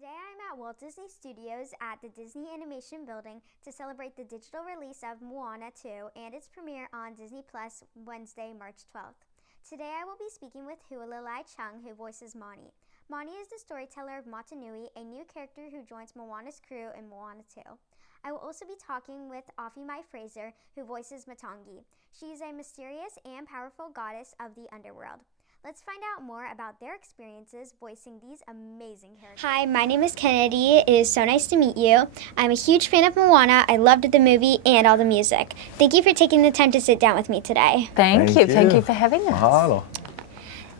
Today I'm at Walt Disney Studios at the Disney Animation Building to celebrate the digital release of Moana 2 and its premiere on Disney Plus Wednesday, March 12th. Today I will be speaking with Hualalai Chung, who voices Moni. Moni is the storyteller of Motonui, a new character who joins Moana's crew in Moana 2. I will also be talking with Awhimai Fraser, who voices Matangi. She is a mysterious and powerful goddess of the underworld. Let's find out more about their experiences voicing these amazing characters. Hi, my name is Kennedy. It is so nice to meet you. I'm a huge fan of Moana. I loved the movie and all the music. Thank you for taking the time to sit down with me today. Thank you. Thank you for having us. Mahalo.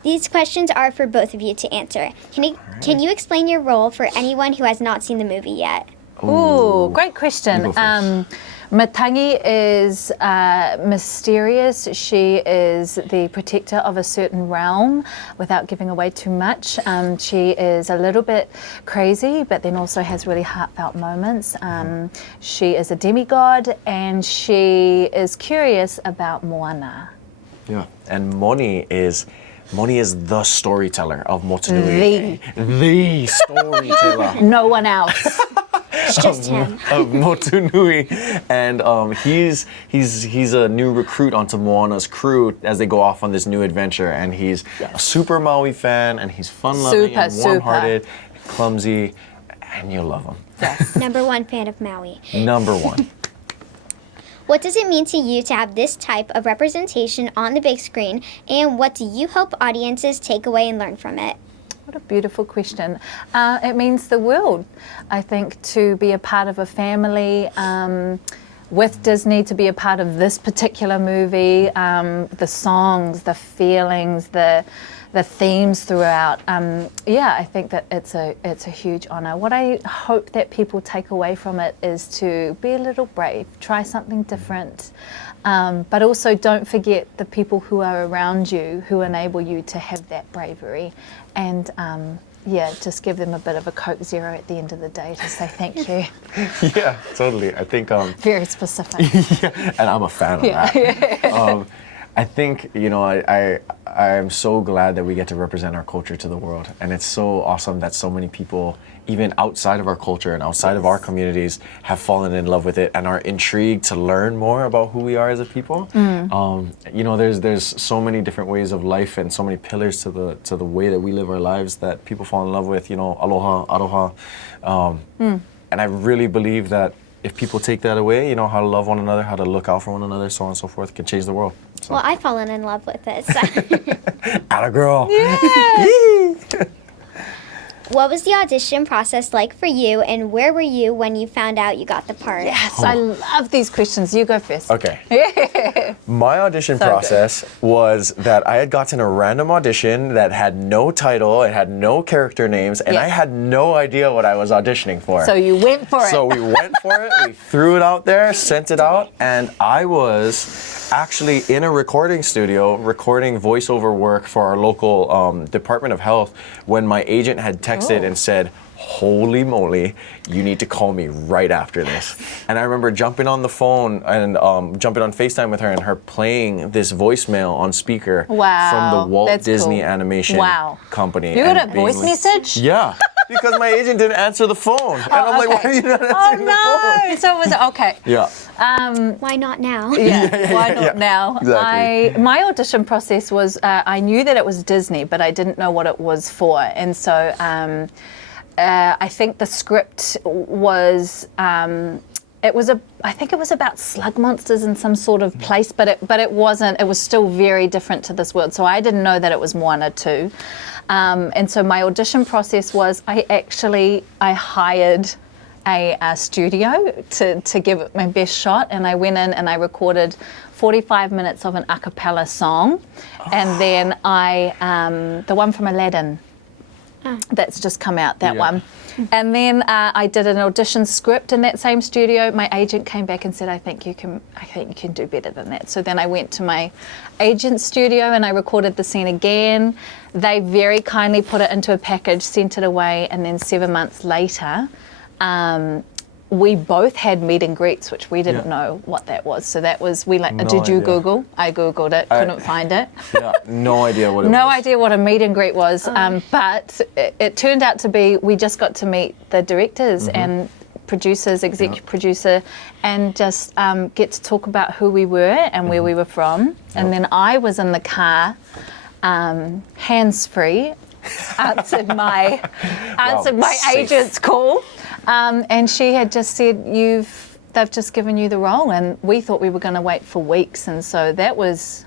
These questions are for both of you to answer. Can you explain your role for anyone who has not seen the movie yet? Ooh, great question. Matangi is mysterious. She is the protector of a certain realm without giving away too much. She is a little bit crazy, but then also has really heartfelt moments. She is a demigod and she is curious about Moana. Yeah, and Moni is the storyteller of Motonui. The storyteller. No one else. It's just him. Of Motonui, and he's a new recruit onto Moana's crew as they go off on this new adventure. And he's a super Maui fan, and he's fun-loving and warm-hearted, clumsy, and you'll love him. Yes. Number one fan of Maui. Number one. What does it mean to you to have this type of representation on the big screen, and what do you hope audiences take away and learn from it? What a beautiful question. It means the world, I think, to be a part of a family with Disney, to be a part of this particular movie, the songs, the feelings, the themes throughout. I think that it's a huge honor. What I hope that people take away from it is to be a little brave, try something different, but also don't forget the people who are around you who enable you to have that bravery, and just give them a bit of a Coke Zero at the end of the day to say thank you. Yeah, totally. I think very specific. Yeah, and I'm a fan of that. I think, I'm so glad that we get to represent our culture to the world. And it's so awesome that so many people, even outside of our culture and outside of our communities, have fallen in love with it and are intrigued to learn more about who we are as a people. There's so many different ways of life and so many pillars to the way that we live our lives that people fall in love with, aloha, aroha. And I really believe that if people take that away, how to love one another, how to look out for one another, so on and so forth, can change the world. So. Well, I've fallen in love with it. So. Atta girl. Yeah. What was the audition process like for you, and where were you when you found out you got the part? Yes, I love these questions. You go first. Okay. My audition process was that I had gotten a random audition that had no title, it had no character names, and I had no idea what I was auditioning for. So you went for it. So we went for it, we threw it out there, sent it out, and I was actually in a recording studio recording voiceover work for our local Department of Health when my agent had texted and said, "Holy moly, you need to call me right after this." And I remember jumping on the phone and jumping on FaceTime with her and her playing this voicemail on speaker from the Walt Disney Animation Company. You got a voice message? Yeah. Because my agent didn't answer the phone. And I'm like, why are you not answering the phone? So it was, okay. Yeah. Why not now? Why not now? Exactly. My audition process was, I knew that it was Disney, but I didn't know what it was for. And so I think the script was, I think it was about slug monsters in some sort of place, but it wasn't, it was still very different to this world. So I didn't know that it was Moana 2. And so my audition process was I hired a studio to give it my best shot, and I went in and I recorded 45 minutes of an a cappella song, and then the one from Aladdin that's just come out, that one. And then I did an audition script in that same studio. My agent came back and said, I think you can do better than that. So then I went to my agent's studio and I recorded the scene again. They very kindly put it into a package, sent it away, and then 7 months later, we both had meet and greets, which we didn't know what that was. So that was, we like, No did you idea. Google? I Googled it, couldn't find it. Yeah, no idea what it was. No idea what a meet and greet was, but it turned out to be, we just got to meet the directors and producers, executive producer, and just get to talk about who we were and where we were from. And then I was in the car, hands-free, answered my safe. agent's call, and she had just said, they've just given you the role, and we thought we were going to wait for weeks, and so that was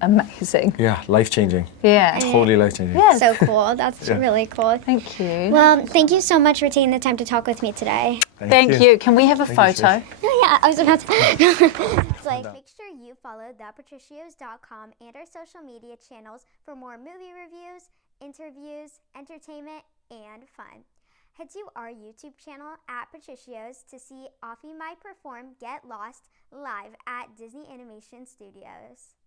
amazing. Yeah, life-changing. Yeah. Totally life-changing. Yeah. So cool. That's really cool. Thank you. Well, thank you so much for taking the time to talk with me today. Thank you. Can we have a Thank you, photo? No, yeah, I was about to. It's like, make sure you follow thepatricios.com and our social media channels for more movie reviews, interviews, entertainment, and fun. Head to our YouTube channel at Patricios to see Awhimai perform Get Lost live at Disney Animation Studios.